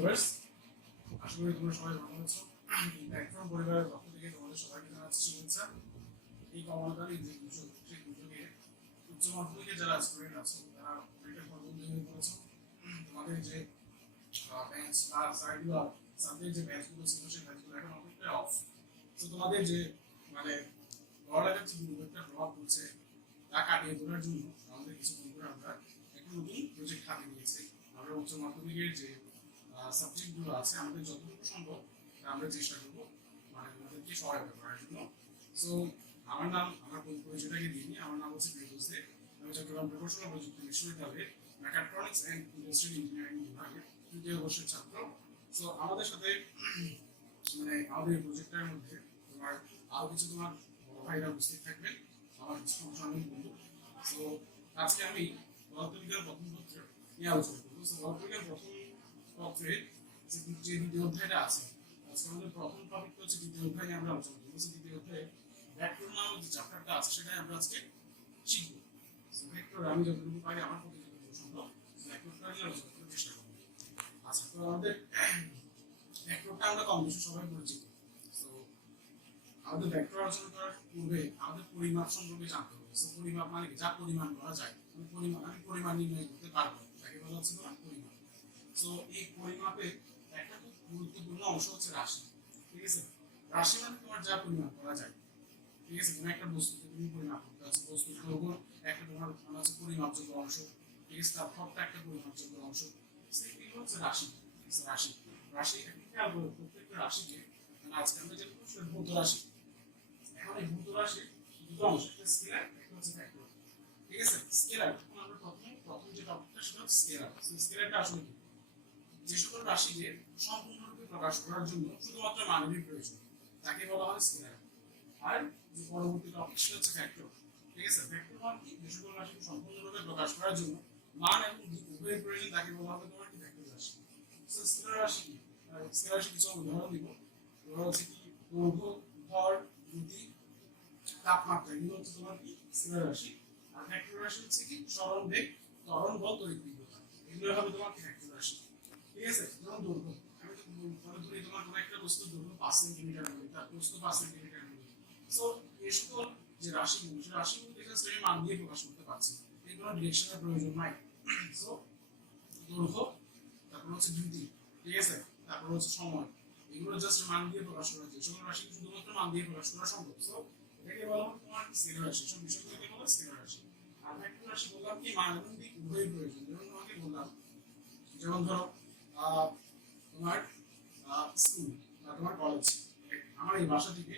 Viewers, আশা করি তোমরা সবাই ভালো আছো। প্ল্যাটফর্ম পরিবারের পক্ষ থেকে তোমাদের সবাইকে জানাচ্ছি শুভেচ্ছা। এই করোনাকালীন যে দুর্যোগ, সেই দুর্যোগে উচ্চ মাধ্যমিকের যারা স্টুডেন্ট আছো তারা অনেকটা ঘরবন্দি হয়ে পড়েছো। তোমাদের যে ব্যাচ বা সাবজেক্ট যে ব্যাচগুলো ছিল সেই ব্যাচগুলো এখন অনেকটা অফ। তো তোমাদের যে মানে পড়ালেখার যে একটা প্রভাব পড়ছে তা কাটিয়ে তোলার জন্য আমাদের কিছু বন্ধুরা আমরা একটা নতুন প্রজেক্ট হাতে নিয়েছি। আমরা উচ্চ মাধ্যমিকের যে সাবজেক্টগুলো আছে আমাদের যতটুকু সম্ভব আমরা চেষ্টা করবো মানে আমাদেরকে সহায়তা করার জন্য। সো আমার পরিচয়টাকে দিইনি। আমার নাম হচ্ছে প্রিয়তোষ দে। আমি চট্টগ্রাম প্রকৌশল প্রযুক্তি বিশ্ববিদ্যালয়ের মেকাট্রনিক্স অ্যান্ড ইন্ডাস্ট্রিয়াল ইঞ্জিনিয়ারিং বিভাগের তৃতীয় বর্ষের ছাত্র। সো আমাদের সাথে মানে আমাদের এই প্রজেক্টের মধ্যে তোমার আরো কিছু তোমার বড় ভাইরা উপস্থিত থাকবেন, আমার সমসাময়িক বন্ধু। সো আজকে আমি পদার্থবিজ্ঞান প্রথম পত্র নিয়ে আলোচনা করবো। সো পদার্থবিজ্ঞান প্রথম পত্রে যে দ্বিতীয় অধ্যায়টা আছে, আজকে আমাদের প্রথম টপিকটা হচ্ছে দ্বিতীয় অধ্যায় নিয়ে আমরা আলোচনা করবো। দ্বিতীয় অধ্যায়ে ভেক্টর নামক যে চ্যাপ্টারটা আছে সেটাই আমরা আজকে শিখবো। সো ভেক্টর আমি যতটুকু পারি আমার পক্ষে যতটুকু সম্ভব ভেক্টরটা নিয়ে আলোচনা করার চেষ্টা করবো। আচ্ছা, তো আমাদের ভেক্টরটা আমরা কম বেশি সবাই পরিচিত। সো আমাদের ভেক্টর আলোচনা করার পূর্বে আমাদের পরিমাপ সম্পর্কে জানতে হবে। সো পরিমাপ মানে কি? যা পরিমাণ করা যায়। আমি পরিমাণ নির্ণয় করতে পারবো, তাকে বলা হচ্ছে তোমার পরিমাপ। সো এই পরিমাপে একটা খুব গুরুত্বপূর্ণ অংশ হচ্ছে রাশি। ঠিক আছে, রাশি মানে তোমার যা পরিমাপ করা যায়। ঠিক আছে, কোনো একটা বস্তুকে তুমি পরিমাপ করতে আছে, বস্তুর দৈর্ঘ্য একটা তোমার মানে হচ্ছে পরিমাপযোগ্য অংশ। ঠিক আছে, তার ভরটা একটা পরিমাপযোগ্য অংশ। এগুলো হচ্ছে রাশি। রাশি রাশি খেয়াল করো, প্রত্যেকটা রাশিকে মানে আজকে আমরা যে ভৌত রাশি, এখন এই ভৌত রাশি দুটো অংশ, একটা স্কেলার একটা হচ্ছে ভেক্টর। ঠিক আছে, স্কেলার আমরা প্রথম যে টপিকটা সেটা হচ্ছে স্কেলার। স্কেলারটা আসলে কি? যে সকল রাশিকে সম্পূর্ণরূপে প্রকাশ করার জন্য শুধুমাত্র মানেরই প্রয়োজন, তাকে বলা হয় স্কেলার। আর যে পরবর্তী টপিক সেটা হচ্ছে ভেক্টর। ঠিক আছে, ভেক্টর মানে কি? যে সকল রাশিকে সম্পূর্ণরূপে প্রকাশ করার জন্য মান এবং দিক উভয়ের প্রয়োজন, তাকে বলা হবে তোমার কি? ভেক্টর রাশি। সো স্কেলার রাশি কি? স্কেলার রাশি কিছু উদাহরণ দিব। ধরো হচ্ছে কি দৈর্ঘ্য, ভর, গতি, তাপমাত্রা, এগুলো হচ্ছে তোমার কি? স্কেলার রাশি। আর ভেক্টর রাশি হচ্ছে কি? সরণ বেগ, ত্বরণ বল, তড়িৎ বিভব, এগুলো হবে তোমার কি? ভেক্টর রাশি। ঠিক আছে, যেমন দৈর্ঘ্য, আমি তো ধরি তোমার কোনো একটা বস্তুর দৈর্ঘ্য 5 সেন্টিমিটার হবে, তার প্রস্থ 5 সেন্টিমিটার হবে। সো এই সকল যে রাশিগুলো, সেই রাশিগুলো দেখে আমি মান দিয়ে প্রকাশ করতে পারছি, এর কোনো ডিরেকশনের প্রয়োজন নাই। সো দৈর্ঘ্য, তারপর হচ্ছে দ্রুতি, ঠিক আছে, তারপর হচ্ছে সময়, এগুলো জাস্ট মান দিয়ে প্রকাশ করা যায়। সকল রাশি শুধুমাত্র মান দিয়ে প্রকাশ করা সম্ভব। সো এটাকে বলা হয় তোমার স্কেলার রাশি। সব বিষয়গুলোকে বলা হয় স্কেলার রাশি। আর ভেক্টর রাশি বললাম কি? মান এবং দিক উভয়ের প্রয়োজন। যেমন তোমাকে বললাম, যেমন ধরো তোমার স্কুল বা তোমার কলেজ, আমার এই বাসা থেকে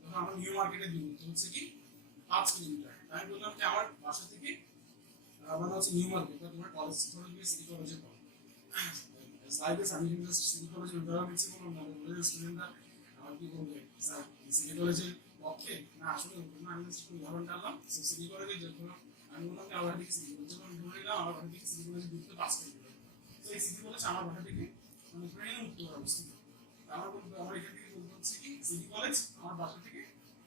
ধরো আমার নিউ মার্কেটের দূরত্ব হচ্ছে কি 5 কিলোমিটার। আমি বললাম যে আমার বাসা থেকে মানে হচ্ছে নিউ মার্কেট বা তোমার কলেজ, ধরো তুমি সিটি কলেজে পড়ো, সাইডেস আমি কিন্তু সিটি কলেজের উদাহরণ দিচ্ছি, বললাম না কলেজের স্টুডেন্টরা আমার কি বলবে স্যার সিটি কলেজের পক্ষে না? আসলে আমি উদাহরণ টানলাম। সিটি কলেজে যখন আমি বললাম যে আমার দিকে সিটি কলেজ, যখন ধরে নিলাম আমার দিকে সিটি কলেজের দূরত্ব 5 কিলোমিটার। তো এই সিটি কলেজ আমার বাসা থেকে মানে ট্রেনে উত্তর অবস্থিত। আমার বলতে আমার এখান থেকে বলতে হচ্ছে কি সিটি কলেজ আমার বাসা থেকে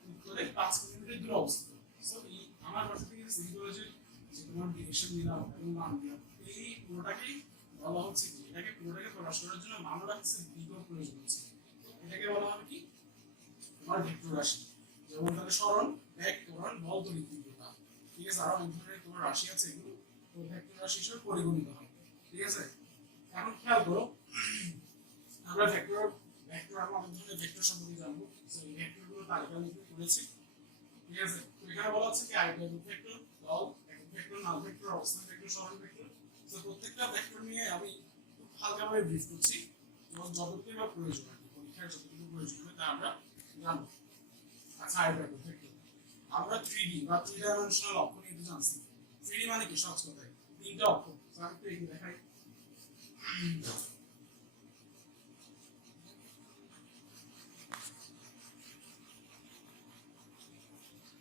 উত্তরে 5 কিলোমিটার দূরে অবস্থিত। সো এই আমার বাসা থেকে সিটি কলেজের যে তোমার ডিরেকশন দিলাম এবং মান দিলাম, এই পুরোটাকেই বলা হচ্ছে কি? এটাকে পুরোটাকে প্রকাশ করার জন্য মানও রাখছে, দিকও প্রয়োজন হচ্ছে। এটাকে বলা হবে কি? তোমার ভেক্টর রাশি। যেমন তাহলে সরণ, বেগ, ত্বরণ, বল, তড়িৎ বিভব। ঠিক আছে, আরো অনেক ধরনের তোমার রাশি আছে, এগুলো তো ভেক্টর রাশি হিসেবে পরিগণিত হয়। ঠিক আছে, এখন খেয়াল করো, আমরা ভেক্টর আমরা অনেক ধরনের ভেক্টর সম্পর্কে জানবো। সো এই ভেক্টরগুলো তালিকা লিখে করেছি। ঠিক আছে, তো এখানে বলা হচ্ছে কি আইডিয়া ভেক্টর, বল, একক ভেক্টর, নাল ভেক্টর, অবস্থান ভেক্টর, সরণ ভেক্টর। তো প্রত্যেকটা ভেক্টর নিয়ে আমি খুব হালকাভাবে ব্রিফ করছি এবং যতটুকু বা প্রয়োজন আর কি, পরীক্ষার যতটুকু প্রয়োজন হবে তা আমরা জানবো। আচ্ছা, আইডিয়া ভেক্টর আমরা 3D বা 3 ডাইমেনশনাল অক্ষ নিয়ে তো জানছি। 3D মানে কি? সহজ কথায় তিনটা অক্ষ। আমি একটু এগিয়ে দেখাই।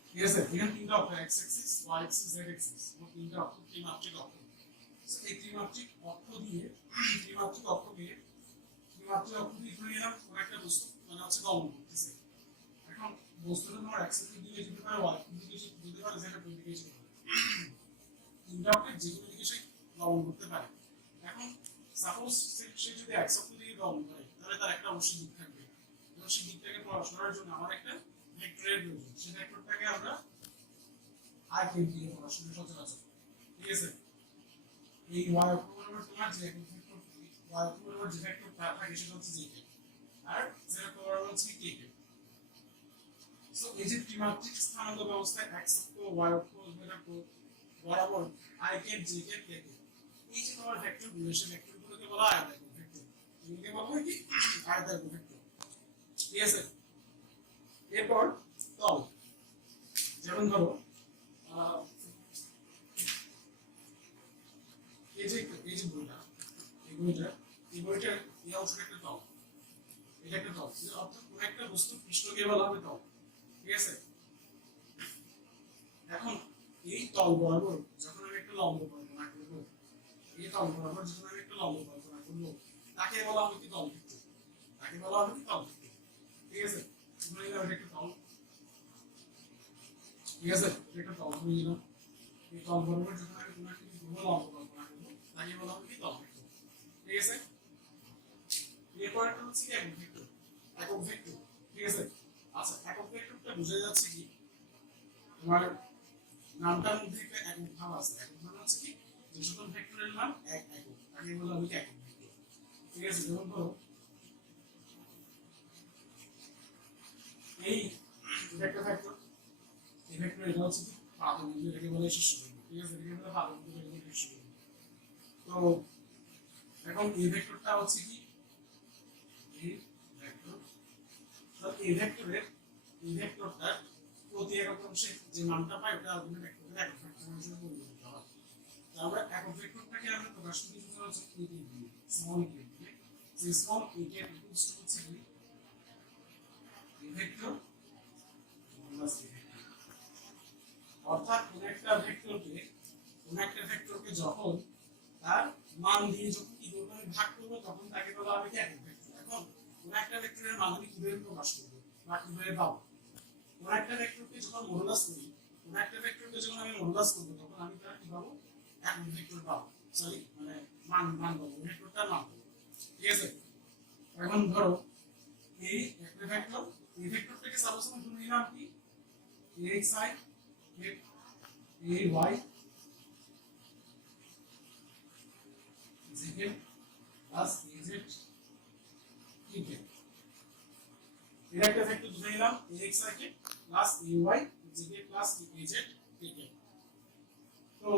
ঠিক আছে, এখানে তিনটা অক্ষ, x Axis, y Axis, z Axis, তিনটা অক্ষ, ত্রিমাত্রিক অক্ষ। এই ত্রিমাত্রিক অক্ষ দিয়ে ধরে নিলাম কোন একটা বস্তু মানে হচ্ছে গমন করতেছে। এখন বস্তুটা তোমার x এর দিকে যেতে পারে, y এর দিকে যেতে পারে, z এর দিকে যেতে পারে। তিনটা অক্ষের যে কোনো দিকে সে গমন করতে পারে। এখন সাপোজ সে যদি x অক্ষ কমন হয় তাহলে তার একটা অবশ্যই দিক থাকবে এবং সেই দিকটাকে প্রকাশ করার জন্য আমার একটা ভেক্টরের প্রয়োজন সেই ভেক্টরটাকে আমরা আই কে দিয়ে প্রকাশ করি সচরাচর ঠিক আছে এই y অক্ষ বরাবর তোমার যে একক ভেক্টর y অক্ষ বরাবর যে ভেক্টর থাকে সেটা হচ্ছে j আর z অক্ষ বরাবর হচ্ছে k সো এই যে ত্রিমাত্রিক স্থানাঙ্ক ব্যবস্থায় x অক্ষ y অক্ষ z অক্ষ বরাবর i K j K k এই যে তোমার ভেক্টর গুলো সেই ভেক্টর গুলোকে বলা হয় আয়তাকার ভেক্টর এগুলোকে বলা হয় কি আয়তাকার ভেক্টর ঠিক আছে এরপর তল যেমন ধরো এই যে বইটা এই অংশটা একটা তল এটা একটা তল অর্থাৎ কোন একটা বস্তু পৃষ্ঠকে বলা হবে তল ঠিক আছে এখন এই তল বরাবর যখন আমি একটা লম্ব কল্পনা করব এই তল বরাবর যখন আমি একটা লম্ব কল্পনা করব তাকে বলা হবে কি তল ভেক্টর তাকে বলা হবে কি তল ভেক্টর ঠিক আছে ধরে নিলাম এটা একটা তল ঠিক আছে এটা একটা তল ধরে নিলাম এই তল বরাবর যখন আমি কোনো একটা লম্ব কল্পনা করব তাকে বলা হবে কি তল ভেক্টর ঠিক আছে এরপর একটা হচ্ছে কি একক ভেক্টর ঠিক আছে আচ্ছা একক ভেক্টরটা বোঝা যাচ্ছে কি তোমার নামটার মধ্যে একটা একক ভাব আছে একক মানে হচ্ছে কি যে সকল ভেক্টরের মান একক তাকে বলা হবে একক ভেক্টর ঠিক আছে যেমন ধরো এই ভেক্টর এই ভেক্টর এটা হচ্ছে কি পাদবিন্দু এটাকে বলে শীর্ষবিন্দু ঠিক আছে এটাকে বলে পাদবিন্দু এটাকে বলে শীর্ষবিন্দু তো এখন এই ভেক্টরটা হচ্ছে কি এই ভেক্টর তো এই ভেক্টরটার প্রতি একক অংশে যে মানটা পাই ওটা আলটিমেট ভেক্টরের একক ভেক্টর হিসেবে পরিবর্তিত হয় তো আমরা একক ভেক্টরটাকে আমরা প্রকাশ করি যেটা হচ্ছে a দিয়ে স্মল a দিয়ে যে small a K equals to হচ্ছে কি এই ভেক্টর প্লাস এই ভেক্টর অর্থাৎ কোন একটা ভেক্টরকে যখন তার মান দিয়ে যখন কি করব আমি ভাগ করব তখন তাকে বলা হবে কি একক ভেক্টর এখন কোন একটা ভেক্টরের মান আমি কিভাবে প্রকাশ করব বা কিভাবে পাবো কোন একটা ভেক্টরকে যখন মডুলাস করি কোন একটা ভেক্টরকে যখন আমি মডুলাস করব তখন আমি তার কি পাবো একক ভেক্টর পাবো সরি মানে মান পাবো ভেক্টরটার মান পাবো ঠিক আছে এখন ধরো এই একটা ভেক্টর এই ভেক্টরটাকে সাপোজ আমি ধরে নিলাম কি axi ay zk plus az tk এটা একটা ভেক্টর ধরে নিলাম axi কে plus ay zk plus az tk তো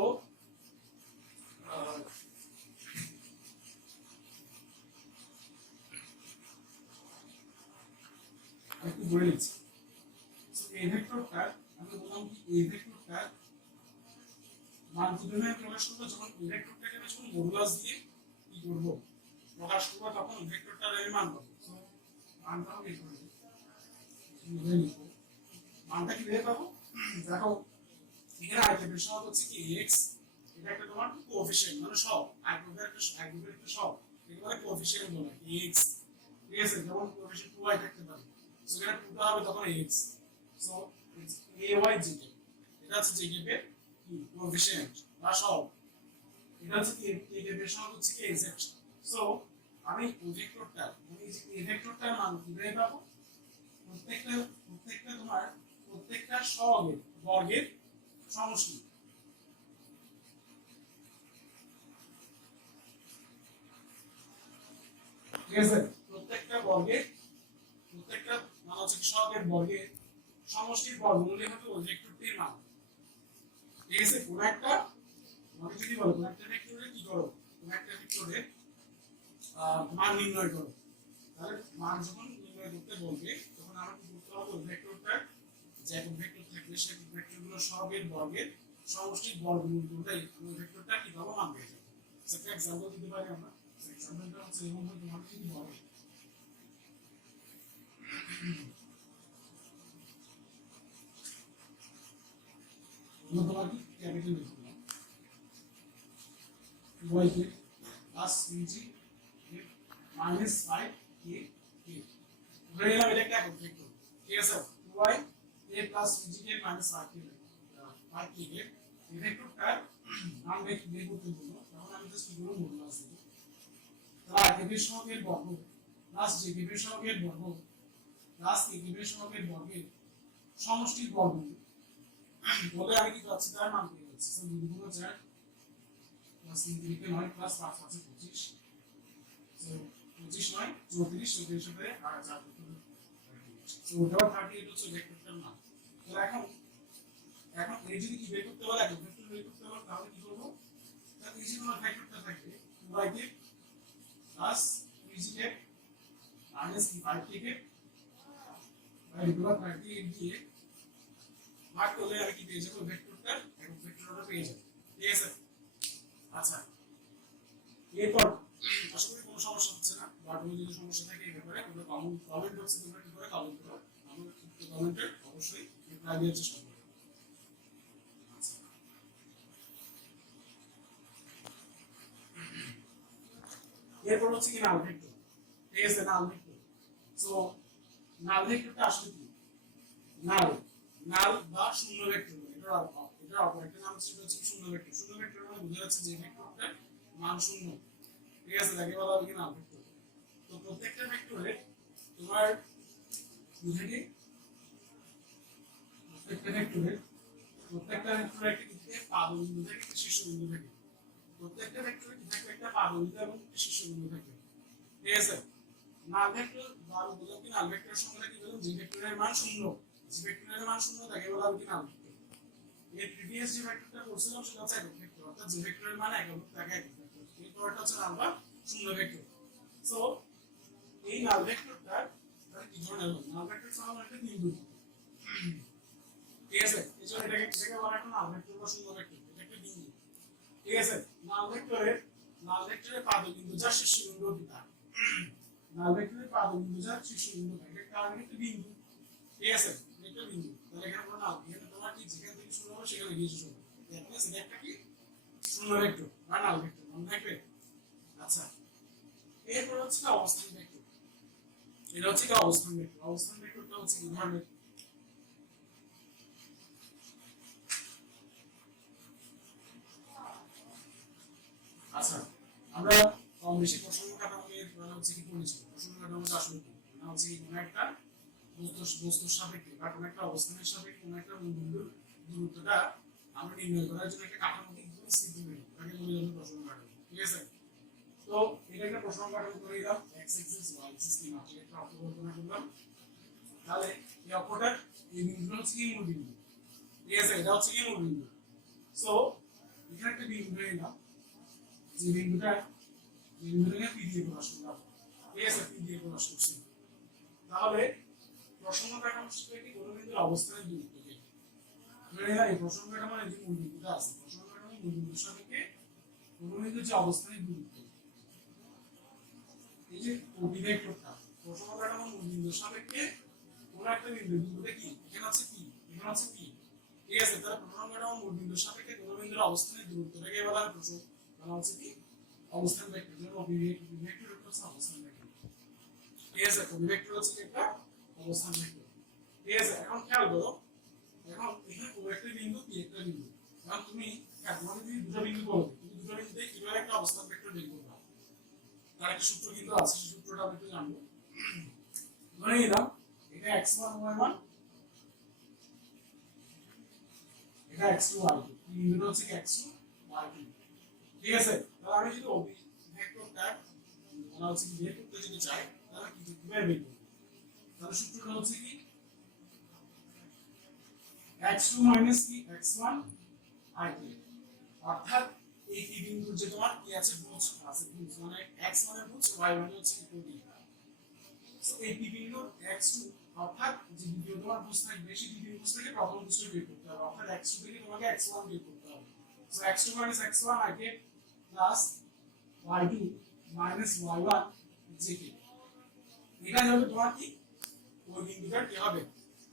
একটু বলে নিচ্ছি এই ভেক্টরটা আমি বললাম কি এই ভেক্টরটা মান কিভাবে প্রকাশ করব যখন এই ভেক্টরটাকে আমি যখন মডুলাস দিয়ে কি করব প্রকাশ করব তখন ভেক্টরটার আমি মান পাবো সো মানটা আমি এই করে লিখব মানটা কিভাবে পাবো দেখো এখানে আইটেমের সহগ হচ্ছে কি x এটা একটা তোমার কোএফিশিয়েন্ট মানে সহগ আইটেমের একটা সহগ এটাকে কোএফিশিয়েন্ট বলে x ঠিক আছে যেমন কোএফিশিয়েন্ট 2y থাকতে পারে সো এখানে 2 টা হবে তখন x সো ay zk এটা হচ্ছে zk এর কি কোএফিশিয়েন্ট বা সহগ এটা হচ্ছে কি kk এর সহগ হচ্ছে কি az সো আমি এই ভেক্টরটার মানে এই ভেক্টরটার মান কিভাবে পাবো প্রত্যেকটা তোমার প্রত্যেকটা সহগের বর্গের সমষ্টি ঠিক আছে প্রত্যেকটা মান হচ্ছে সহগের বর্গের সমষ্টির বর্গমূলই হবে ওই ভেক্টরটির মান ঠিক আছে কোন একটা মানে যদি বলো কোন একটা ভেক্টরে কি করো কোন একটা ভেক্টরে মান নির্ণয় করো তাহলে মান যখন নির্ণয় করতে বলবে তখন আমরা কি করতে হবে ওই ভেক্টরটার যে একক ভেক্টর থাকলে সেই ভেক্টরগুলো সহগের বর্গের সমষ্টির বর্গমূল করলেই ওই ভেক্টরটা কি পাবো মান পেয়ে যাবে একটা एग्जांपल দিতে পারি আমরা एग्जांपलটা হচ্ছে এমন হয় তোমার কি বলে তোমার কি ক্যাপিটাল লিখলাম y k plus 3g minus 5k k ধরে নিলাম এটা একটা একক ভেক্টর ঠিক আছে y a plus 3g k minus 5k k এই ভেক্টরটা নাম বের করতে বলবো তখন আমি জাস্ট কি করব মডুলাস দেব তাহলে আইটেমের সহগের বর্গ প্লাস যে বিভেদ সহগের বর্গ প্লাস এই বিভেদ সহগের বর্গের সমষ্টির বর্গ বলে আমি কি পাচ্ছি তার মান পেয়ে যাচ্ছি। তো 2 গুণ 4 প্লাস 3 3 9 প্লাস 5 আছে 25। তো 25 9 34 34 সাথে আর 4 তো ওটা 38 হচ্ছে ভেক্টরটার মান। তো এখন এই যদি কি বের করতে বলে এখন ভেক্টর বের করতে বলে তাহলে কি করব, তাহলে এই যে তোমার ভেক্টরটা থাকবে 2y plus 3z minus 5k by root 38 দিয়ে ভাগ করলে আমি কি পেয়ে যাবো ভেক্টরটা এবং ভেক্টরটা পেয়ে যাবো। ঠিক আছে। আচ্ছা এরপর আশা করি কোনো সমস্যা হচ্ছে না, বা যদি সমস্যা থাকে এই ব্যাপারে তোমরা কমেন্ট বক্সে তোমরা কি করে কমেন্ট করো, আমি কমেন্টে অবশ্যই রিপ্লাই দেওয়ার চেষ্টা করব। আচ্ছা এরপর হচ্ছে কি নাল ভেক্টর। ঠিক আছে, নাল ভেক্টর। সো নাল ভেক্টরটা আসলে কি, নাল নাল বা শূন্য ভেক্টর, এটা অপারেটর নাম হচ্ছে শূন্য ভেক্টর। শূন্য ভেক্টর মানে বোঝা যাচ্ছে যে ভেক্টরটা মান শূন্য। ঠিক আছে, তাকে বলা হয় কি নাল ভেক্টর। তো প্রত্যেকটা ভেক্টরের তোমার বুঝে প্রত্যেকটা ভেক্টরের একটা কি থাকে পাদবিন্দু থাকে, একটা শীর্ষবিন্দু থাকে। প্রত্যেকটা ভেক্টরে কি থাকে একটা পাদবিন্দু এবং একটা শীর্ষবিন্দু থাকে। ঠিক আছে, নাল ভেক্টর বা বললাম কি নাল ভেক্টরের সংজ্ঞা কি বললাম, যে ভেক্টরের মান শূন্য, যে ভেক্টরের মান শূন্য তাকে বলা হয় কি নাল ভেক্টর। এর প্রিভিয়াস যে ভেক্টরটা করছিলাম সেটা হচ্ছে একক ভেক্টর, অর্থাৎ যে ভেক্টরের মান একক তাকে একক ভেক্টর। এরপরটা হচ্ছে নাল বা শূন্য ভেক্টর। সো এই নাল ভেক্টরটা কি ধরনের হবে, নাল ভেক্টর সমান একটা বিন্দু। ঠিক আছে, এই জন্য এটাকে বলা হয় নাল ভেক্টর বা শূন্য ভেক্টর, এটা একটা বিন্দু। ঠিক আছে, নাল ভেক্টরের পাদবিন্দু যা শীর্ষবিন্দু পিতা, নাল ভেক্টরের পাদবিন্দু যা শীর্ষবিন্দু থাকে কারণ একটা বিন্দু। ঠিক আছে, একটা বিন্দু, তাহলে এখানে কোনো নাল, এখানে তোমার কি যেখান থেকে শুরু হবে সেখানে গিয়ে শেষ হবে। ঠিক আছে, এটা একটা কি শূন্য ভেক্টর বা নাল ভেক্টর মনে থাকবে। আচ্ছা এরপর হচ্ছে অবস্থান ভেক্টর। এটা হচ্ছে কি অবস্থান ভেক্টর। অবস্থান ভেক্টরটা হচ্ছে কি ধরনের, আচ্ছা আমরা কম বেশি প্রসঙ্গ কাঠামোর মানে হচ্ছে কি পরিচিত। প্রসঙ্গ কাঠামোটা আসলে কি, মানে হচ্ছে কি কোনো একটা বস্তুর সাপেক্ষে বা কোনো একটা অবস্থানের সাপেক্ষে কোনো একটা বিন্দুর দূরত্বটা আমরা নির্ণয় করার জন্য একটা কাঠামোকে স্থিতি মেনে তাকে বলি আমরা প্রসঙ্গ কাঠামো। ঠিক আছে, তো এটা একটা প্রসঙ্গ কাঠামো করে দিলাম, এক্স এক্সিস ওয়াই এক্সিস কি মাত্র একটা অপরিকল্পনা করলাম। তাহলে এই অক্ষটার এই বিন্দুটা হচ্ছে কি মূল বিন্দু। ঠিক আছে, এটা হচ্ছে কি মূল বিন্দু। সো এখানে একটা বিন্দু ধরে নিলাম, যে বিন্দুটাকে পি দিয়ে প্রকাশ করলাম। ঠিক আছে, পি দিয়ে প্রকাশ করছি। তাহলে প্রসঙ্গ কাঠামো সাপেক্ষে কোন বিন্দুর অবস্থানের দূরত্বকে ধরে নিলাম, এই প্রসঙ্গ কাঠামোর যে মূল বিন্দুটা আছে, প্রসঙ্গ কাঠামোর মূল বিন্দুর সাপেক্ষে কোন বিন্দুর যে অবস্থানের দূরত্ব, এই যে ভেক্টরটা প্রসঙ্গ কাঠামোর মূল বিন্দুর সাপেক্ষে কোন একটা বিন্দুর দূরত্ব কি, এখানে আছে পি, এখানে আছে পি। ঠিক আছে, তাহলে প্রসঙ্গ কাঠামোর মূল বিন্দুর সাপেক্ষে কোন বিন্দুর অবস্থানের দূরত্বটাকে বলা হয় প্রসঙ্গ, বলা হচ্ছে কি অবস্থান ভেক্টর। যেমন ভেক্টর হচ্ছে অবস্থান ভেক্টর। ঠিক আছে, ভেক্টর হচ্ছে একটা অবস্থান ভেক্টর। ঠিক আছে, এখন খেয়াল করো, এখন এখানে ও একটা বিন্দু কি একটা বিন্দু, এখন তুমি তোমাকে যদি দুটো বিন্দু বলো, তুমি দুটো বিন্দুতে কিভাবে একটা অবস্থান ভেক্টর বের করবে, তার একটা সূত্র কিন্তু আছে, সেই সূত্রটা আমরা একটু জানবো। ধরে নিলাম এটা x1 y1, এটা x2 y2, বিন্দুটা হচ্ছে x2 y2। ঠিক আছে, তাহলে আমি যদি ভেক্টরটা বলা হচ্ছে কি বের করতে যদি চাই তাহলে কিভাবে বের করব, তাহলে সূত্রটা হচ্ছে কি x2 মাইনাস কি x1 y2, অর্থাৎ এই কি বিন্দুর যে তোমার কি আছে ভুজ আছে, ভুজ মানে x মানে ভুজ y মানে হচ্ছে কি কোটি। সো এই পি বিন্দুর x2 অর্থাৎ যে বিন্দু তোমার ভুজ থাকবে সেই বিন্দুর ভুজ থেকে প্রথম ভুজটা বের করতে হবে, অর্থাৎ x2 থেকে তোমাকে x1 বের করতে হবে। So x2 minus x1 i get plus y2 minus y1 j k, এটা হবে তোমার কি ওই বিন্দুটার কি হবে,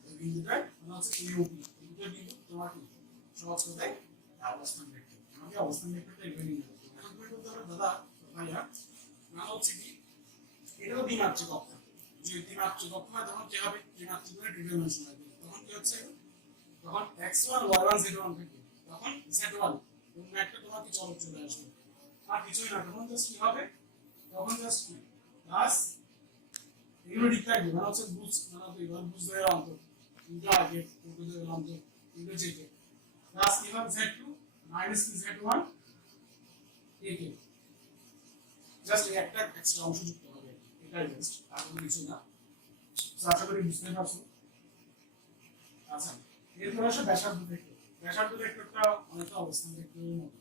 ওই বিন্দুটার মানে হচ্ছে a ও b, এই দুটো বিন্দু তোমার কি সহজ কথায় অবস্থান ভেক্টর। আমাকে অবস্থান ভেক্টরটা এভাবে নিতে হবে। এখন তুমি বলতে পারো দাদা ভাইয়া মানে হচ্ছে কি এটা তো দ্বিমাত্রিক অক্ষ, যে দ্বিমাত্রিক অক্ষ হয় তখন কি হবে, দ্বিমাত্রিক মানে দুই ডাইমেনশন হবে, তখন কি হচ্ছে, তখন x1 y1 z1 থাকবে, তখন z1 অন্য একটা তোমার কি চলক চলে আসবে, আর কিছুই না, তখন জাস্ট কি হবে, তখন জাস্ট কি প্লাস এগুলো ঠিক থাকবে মানে হচ্ছে বুঝ মানে তো এবার বুঝতে এলাম তো তিনটা আগে বুঝতে এলাম তো তিনটা চেকে প্লাস এবার z2 মাইনাস z1 একে জাস্ট একটা এক্সট্রা অংশ যুক্ত হবে এটাই জাস্ট আর কোনো কিছু না তো আশা করি বুঝতে পারছো আচ্ছা এরপর আসে ব্যাসার্ধ ভেক্টর ব্যাসার্ধ ভেক্টরটা অনেকটা অবস্থান ভেক্টরের মতো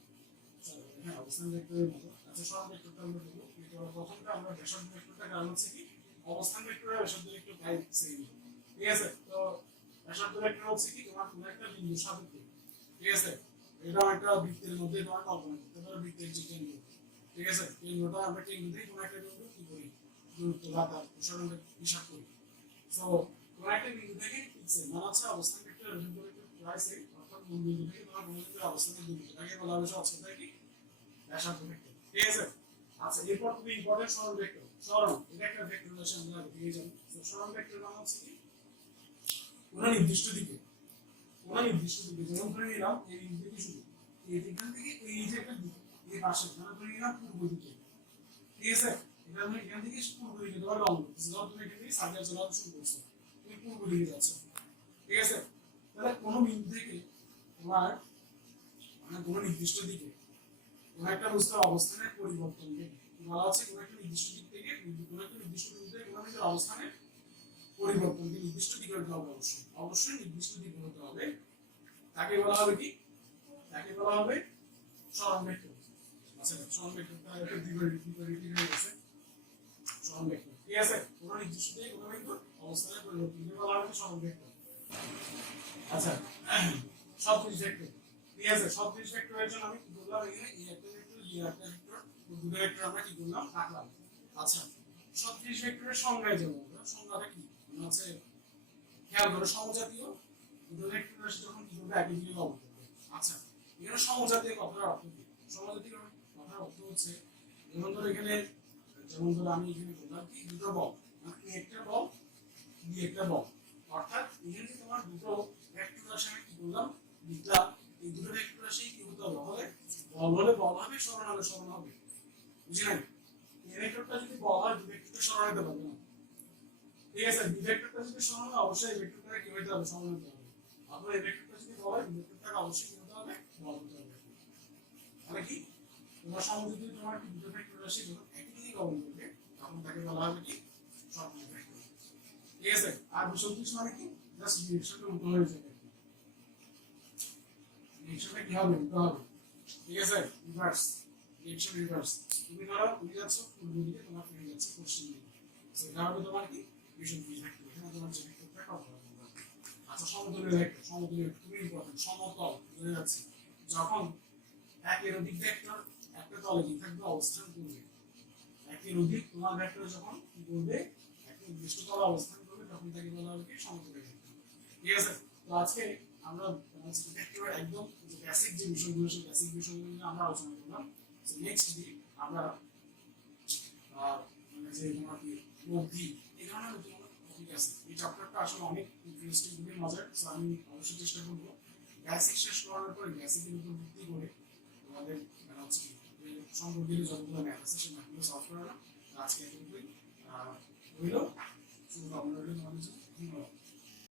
হ্যাঁ অবস্থান ভেক্টরের মতো আচ্ছা সরণ ভেক্টরটা আমরা দেখব কিন্তু প্রথমটা আমরা ব্যাসার্ধ ভেক্টরটা কারণ হচ্ছে কি অবস্থান ভেক্টর আর ব্যাসার্ধ ভেক্টর প্রায় সেম ঠিক আছে তো ব্যাসার্ধ ভেক্টর হচ্ছে কি তোমার কোনো একটা বিন্দু সাপেক্ষে ঠিক আছে এটা একটা বৃত্তের মধ্যে তোমার কল্পনা করতে পারো বৃত্তের যে কেন্দ্র ঠিক আছে কেন্দ্রটা আমরা কেন্দ্র থেকে কোনো একটা বিন্দু কি করি দূরত্ব বা তার প্রসারণ হিসাব করি সো কোনো একটা বিন্দু থেকে পিক্সেল মানে হচ্ছে অবস্থান ভেক্টর ব্যাসার্ধ ভেক্টর প্রায় সেম অর্থাৎ কোন বিন্দু থেকে তোমার কোনো বিন্দুর অবস্থানের দূরত্বটাকে বলা হবে অবস্থানটা কি ব্যাসার্ধ ভেক্টর ঠিক আছে আচ্ছা এরপর তুমি ইম্পর্টেন্ট সরণ ভেক্টর সরণ এটা একটা ভেক্টর আছে আমরা আগে থেকে জানি তো সরণ ভেক্টর মানে হচ্ছে কি কোনো নির্দিষ্ট দিকে যেমন ধরে নিলাম এই বিন্দু থেকে শুরু এই দিক থেকে এই যে একটা দিক এই পাশে মানে ধরে নিলাম পূর্ব দিকে ঠিক আছে এটা আমরা এখান থেকে পূর্ব দিকে ধরে লম্ব যখন তুমি এখান থেকে সার্কেল চলাচল শুরু করছো তুমি পূর্ব দিকে যাচ্ছ ঠিক আছে তাহলে কোন বিন্দু থেকে তোমার মানে কোনো নির্দিষ্ট দিকে কোনো একটা বস্তুর অবস্থানের পরিবর্তনকে বলা হচ্ছে কোনো একটা নির্দিষ্ট দিক থেকে কোনো একটা নির্দিষ্ট বিন্দু থেকে কোনো একটা অবস্থানের পরিবর্তনকে নির্দিষ্ট দিকে হতে হবে অবশ্যই নির্দিষ্ট দিকে হতে হবে তাকে বলা হবে কি তাকে বলা হবে সরণ ভেক্টর আচ্ছা সরণ ভেক্টরটা একটা দ্বিপরিধি হয়ে গেছে সরণ ভেক্টর ঠিক আছে কোনো নির্দিষ্ট দিকে কোনো বিন্দু অবস্থানের পরিবর্তনকে বলা হবে সরণ ভেক্টর আচ্ছা সদৃশ ভেক্টর ঠিক আছে সদৃশ ভেক্টরের জন্য আমি কি বললাম এখানে এই একটা ভেক্টর এই একটা ভেক্টর দুটো ভেক্টর আমরা কি করলাম রাখলাম আচ্ছা সদৃশ ভেক্টরের সংজ্ঞায় যাব আমরা সংজ্ঞাটা কি মানে হচ্ছে খেয়াল করো সমজাতীয় দুটো ভেক্টর রাশি যখন কি করবে একই দিকে লম্ব করবে আচ্ছা এখানে সমজাতীয় কথার অর্থ কি সমজাতীয় কথার অর্থ হচ্ছে যেমন ধরো এখানে যেমন ধরো আমি এখানে বললাম কি দুটো বল মানে একটা বল একটা বল অর্থাৎ এখানে তোমার দুটো ভেক্টর রাশি আমি কি বললাম লিখলাম এই দুটো ভেক্টর রাশি কি হতে হবে বল হলে বল হবে সরণ হলে সরণ হবে বুঝলেন এই ভেক্টরটা যদি বল হয় দুই ভেক্টরটা সরণ হতে পারবে না ঠিক আছে দুই ভেক্টরটা যদি সরণ হয় অবশ্যই এই ভেক্টরটা কি হতে হবে সরণ হতে হবে অথবা এই ভেক্টরটা যদি বল হয় দুই ভেক্টরটাকে অবশ্যই কি হতে হবে বল হতে হবে তাহলে কি তোমার সমযোজী তোমার কি দুটো ভেক্টর রাশি যখন একই দিকে গমন করবে তখন তাকে বলা হবে কি সরণ ভেক্টর ঠিক আছে আর সদৃশ মানে কি জাস্ট ডিরেকশনটা উল্টো হয়ে যাবে ডিরেকশনটা কি হবে উল্টো হবে ঠিক আছে রিভার্স ডিরেকশন রিভার্স তুমি ধরো তুমি যাচ্ছ পূর্ব দিকে তোমার ফিরে যাচ্ছে পশ্চিম দিকে তো এটা হবে তোমার কি ভীষণ ফ্রি থাকবে এখানে তোমার যে ভেক্টরটা কত হবে আচ্ছা সমতলের ভেক্টর সমতলের খুবই ইম্পর্টেন্ট সমতল বুঝে যাচ্ছে যখন একের অধিক ভেক্টর একটা তলে কি থাকবে অবস্থান করবে একের অধিক তোমার ভেক্টর যখন কি করবে একটা নির্দিষ্ট তলে অবস্থান করবে তখন তাকে বলা হবে কি সমতলের ভেক্টর ঠিক আছে তো আজকে আমরা ভেক্টরের একদম যে বেসিক যে বিষয়গুলো সেই বেসিক বিষয়গুলো নিয়ে আমরা আলোচনা করলাম তো নেক্সট দিন আমরা মানে যে তোমার কি লব্ধি এই ধরনের টপিক আছে এই চ্যাপ্টারটা আসলে অনেক ইন্টারেস্টিং খুবই মজার তো আমি অবশ্যই চেষ্টা করবো বেসিক শেষ করার পরে বেসিকের উপর ভিত্তি করে আমাদের হচ্ছে সম্পর্কিত যতগুলো ম্যাথ আছে সেই ম্যাথগুলো সলভ করা আজকে এতটুকুই রইল শুভ কামনা রইল তোমাদের জন্য ধন্যবাদ